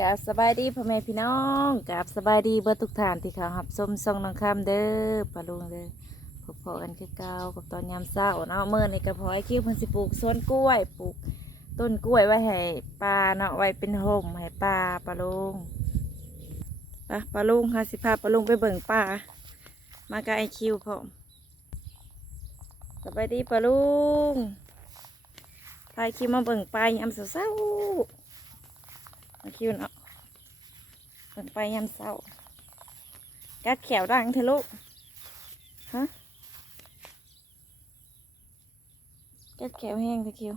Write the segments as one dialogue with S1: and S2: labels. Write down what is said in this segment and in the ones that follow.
S1: กับสบายดีพ่อแม่พี่น้องกับสบายดีเบิดทุกท่านที่เขาหับส้มส่องน้องคำเด้อปลาลุงเด้อพบพอกันคือเก่ากับตอนยามเช้าเนาะเมื่อในกระเพาะไอ้คิวพิ่นสิปลูกสวนกล้วยปลูกต้นกล้วยไว้ให้ปลาเนาะไว้เป็นห่มให้ปลาปลาลุงไปปลาลุงค่ะสิพาปลาลุงไปเบิ่งปลามากับไอคิวพร้อมสบายดีปลาลุงพาไอคิวมาเบิ่งปลายามเช้า คิวเนาะเปิดไปยามเศร้ากัดแขวดังเถอะลูกฮะกัดแขวแห้งเถอะคิว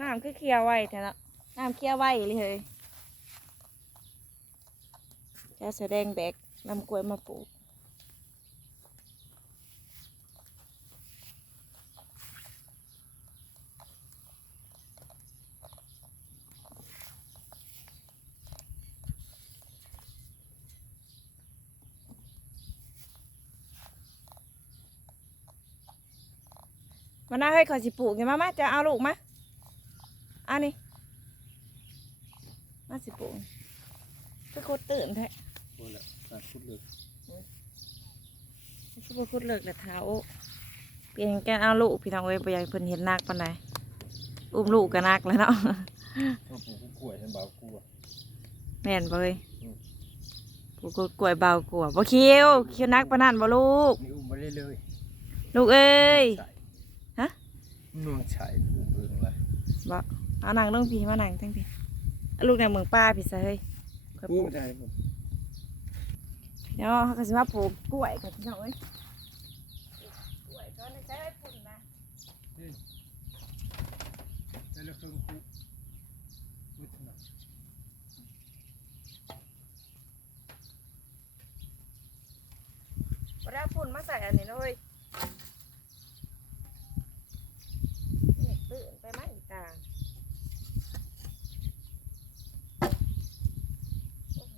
S1: น้ำคือเคลียร์ไว้เถอะเนาะน้ำเคลียร์ไว้เลยเฮ้ยจะแสดงแบกนำกล้วยมาปลูก มาหน้าให้ขอสิปลูกไงมามาจะเอาลูกมาเอันนี้มาสิปลูกคือโคตรตื่นแท้
S2: โอ้ละตัดพุดเลย
S1: คือโคตรเลิกแต่เท้าเปลี่ยนแกนเอาลูกพี่น้องเว้ยไปยังเพิ่นเห็นนักปานใดอุ้มลูกก็นักแล้วเนาะ
S2: ต้องปลูกกล้วยให้เบากลัว
S1: แม่นบ่เว้ย
S2: อืม
S1: ปลูกกล้วยเบากว่าบ่เคี้ยวเคี้ยวนักปานนั้นบ่ลูก
S2: นี่อุ้มมาเรื่อย
S1: ลูกเอ้ย
S2: ใส่
S1: ฮะ
S2: นวงใส่ปลูกเบิ่งเลย
S1: บ่เอานั่งลงพี่มานั่งทั้งพี่เอาลูกในเมืองป้าพี่ซะเฮ้ยค่อยป
S2: ปลู
S1: ลู
S2: ก
S1: ก
S2: ได้ผม
S1: เดี๋ยวเขาก็สิมาปลูกกล้วยกับพี่น้องเอ้ยกล้วยก็ในใจไว้ปุ่นนะ
S2: แต่ละเครื่องปลูกวิทนา
S1: บ่ได้เอาปุ่นมาใส่อันนี้นะเว้ยนี่ตื่นไปไหมอีตาโอ้ย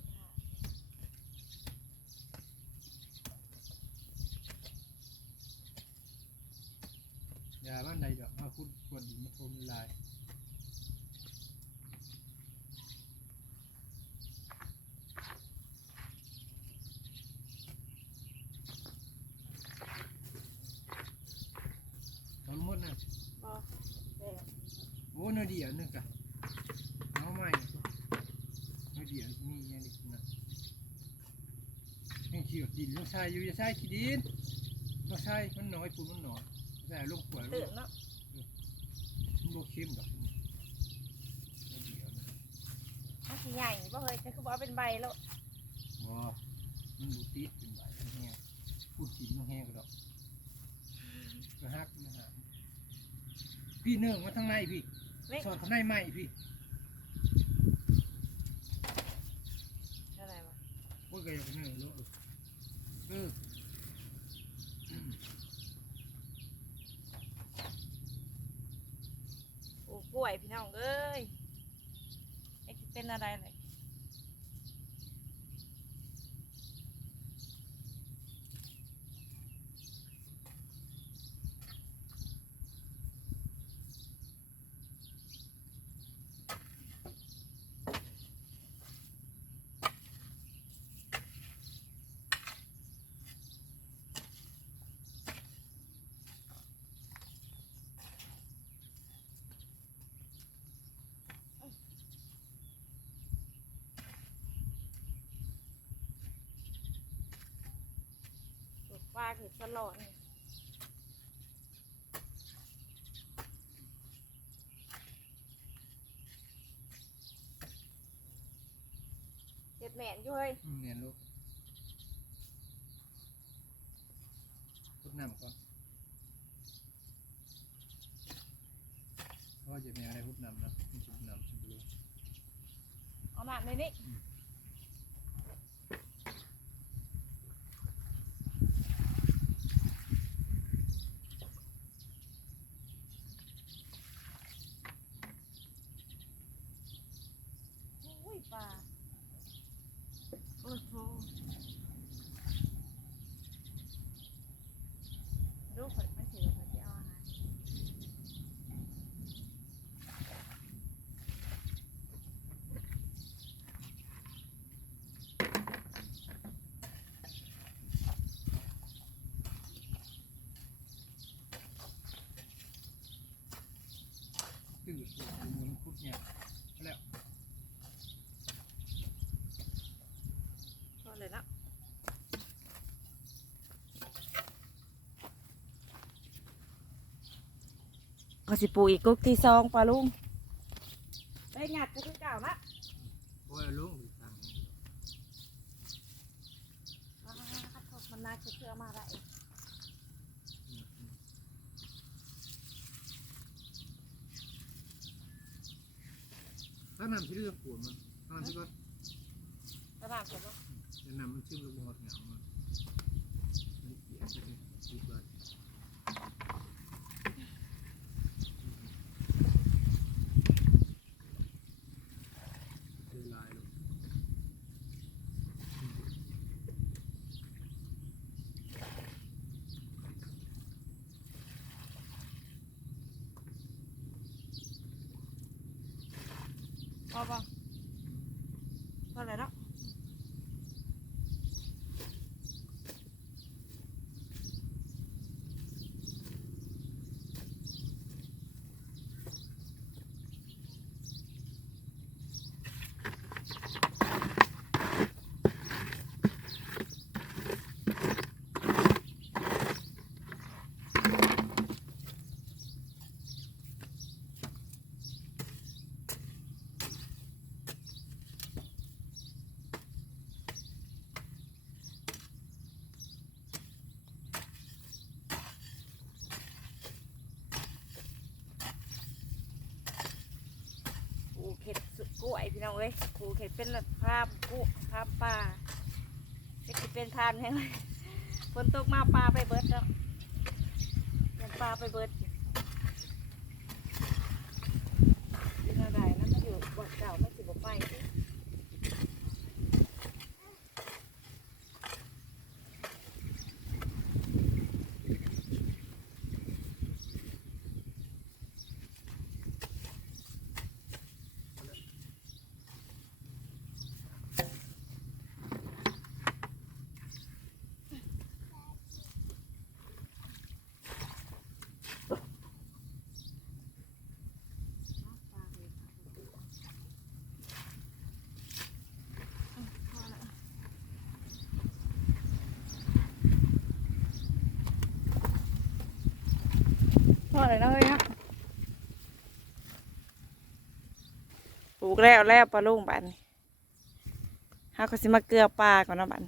S1: ค่ะ
S2: อย่าบ้านใดดอกมาคุณกวนดินมาทมลายทั้งหมดนะ
S1: บ่แดง
S2: โอ้นาเดียวนึงกะเอาใหม่นาเดียวมีอย่างนี้นะยังเขียวดินลูกชายอยู่จะใช้ขี้ดินลูกชายมันน้อยปูนมันหน่อย แต่ลูกขวดลู
S1: ตื่
S2: ก
S1: นเนาะ
S2: มันบ่เข้มดอกนาเดียวนะ
S1: มันสิใหญ่บ่เฮ้ยแต่คือบ่เอาเป็นใบแล้ว
S2: บ่มันบ่ติดเป็นใบมันแห้งพูดกินมันแห้งก็ดอกก็ฮักนะฮะพี่เนื่องมาทางในพี่
S1: เล็ก
S2: สอนทางในใหม่พี่
S1: เท่าไหร่วะ
S2: โอ้ยก็อยากไปเนื่องเนาะเออ
S1: ป กล้วยพี่น้องเอ้ยไอ้สิเป็นอะไรเลยป ลูกปลาคือสลอนนี่เจ็ดแหม่นอยู่เฮ้ย
S2: อืมเนี่ยลูกพุดน้ำก่อนเพราะว่าจะมีอะไรพุดน้ำนะมันจะน้ำจะบลู
S1: เอามาในนี้อุ้ยปลาโอ้โหดูคนมันถือว่าเขาจะเอาอาหาร
S2: พูดเนี่ยแล้ว
S1: พอเลยเนาะ ก็สิปลูกอีกกุ๊กที่ซองปลาลุงไปหยัดก็คือเก่านะ
S2: โอ้ยลุงต่าง
S1: มันน่าจะเชื่อมาได้
S2: ถ้านำที่เรื่องปวดมันถ้านำที่ก็
S1: กระดาษผมว่า
S2: จะนำมันชื่อลูกหอดเหงามันมันเกลียดไปเลยดีกว่าเจอลายลง
S1: พอป่ะพอเลยเนาะปลูกเห็ดสุดกล้วย พี่น้องเอ้ยปลูกเห็ดเป็นแบบภาพกุ้ภาพป่าจะกิเป็นทานแห้งเลยฝนตกมาปลาไปเบิดแล้วยังปลาไปเบิดอยู่เป็นอะไรนะมันอยู่บ่อเก่าไม่สิบไป สิพอเลยนะเฮ้ยฮะปลูกแล้วแล้วปลาลุงบัดนเขาก็สิมาเกลือปลาก่อนนะบัน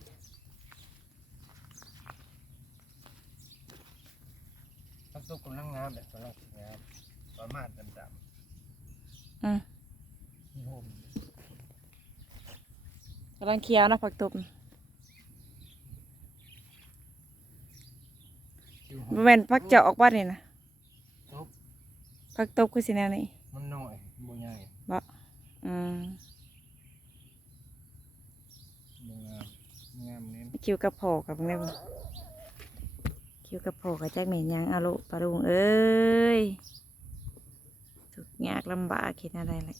S2: น้ำซุปกำลังงามแบบกำลังงามประมาณดำด
S1: อืมำ
S2: มีโฮม
S1: กำลังเคี้ยวนะผักตบ
S2: คิวโฮ
S1: บ่
S2: ม
S1: แม่นผักเจาะออกบ้านนี่นะ ผักตบคือสิแนวนี้
S2: มันน้อยบ่ใหญ่
S1: บ่อืม
S2: บ่งามงามเน้น
S1: คิวกับพอกับแม่บ่คิวกับพอกับจักแม่นหยังเอาลูกปลาลุงเอ้ยทุกข์ยากลำบากคิดอะไรเลย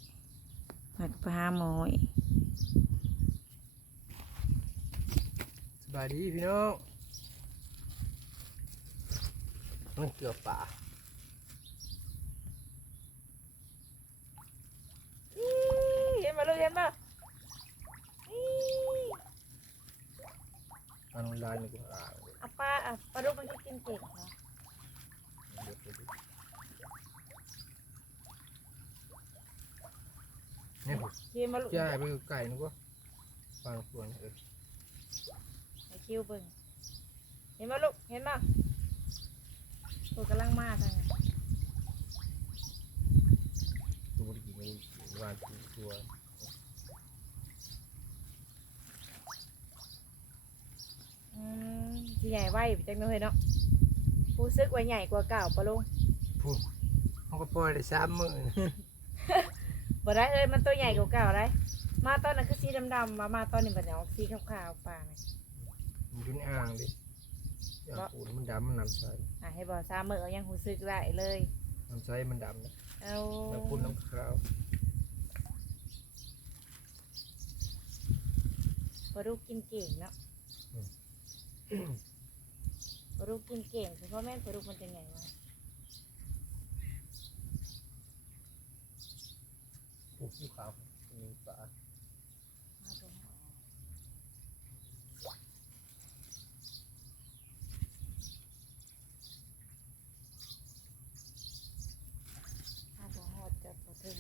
S1: มาไปหาหมออีก
S2: สบายดีพี่น้องมันเกลือป่า
S1: เห็นมาลูกเห็นมา
S2: อันลายนี่ก็อ่า
S1: เอาปลาอะปลาลูกมันจะกินเก่งเหรอ
S2: เดี๋ยวไปดูเนี่ยผม
S1: เห็นมาลูก
S2: ย่ายไปไก่นึกว่าฟางควรเออ
S1: ให้คิวเบิ่งเห็นมาลูกเห็นมาตัวกำลังมาทางนั้น
S2: ตัวบริกินมันวานตัวตัว
S1: อื มสิใหญ่ไว้จังเลยเนาะผู้ซึกไว้ใหญ่กว่าเก่าปะลุง
S2: พูดเขาก็ปล่อยได้สามมื้อ
S1: บ่ได้เอ้ยมันตัวใหญ่กว่าเก่าได้มาตอนนั้นคือสีดำๆมามาตอนนี้มันจะออกสีขาวๆปลาน่ะ
S2: มันอยู่ในอ่างดิอ่างปูนมันดำมันน้ำใส
S1: อะให้บอกซาเมอเอายังหูซึกได้เลย
S2: น้ำใสมันดำนะ
S1: เอา
S2: น้ำปูนน้ำขาว
S1: ปลาลูกกินเก่งเนาะ ปลูกกินเก่งคุณพ่อแม่ปลูกมันจะใหญ่มาก
S2: อยู่ขาวมีปลา
S1: บ่ฮอดจะบ่ถึง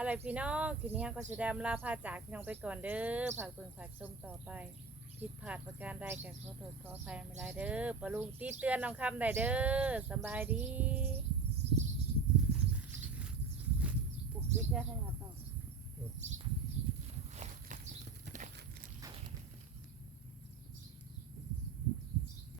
S1: อะไรพี่น้องทีนี้ก็จะได้ลาพาจากพี่น้องไปก่อนเด้อผักเบิ่งผักชมต่อไปผิดพลาดประการใดกันขอโทษขออภัยไม่ได้เด้อปะลุงตีเตือนน้องคำได้เด้อสบายดีปลุกวิทย์ได้ให้มาต่อ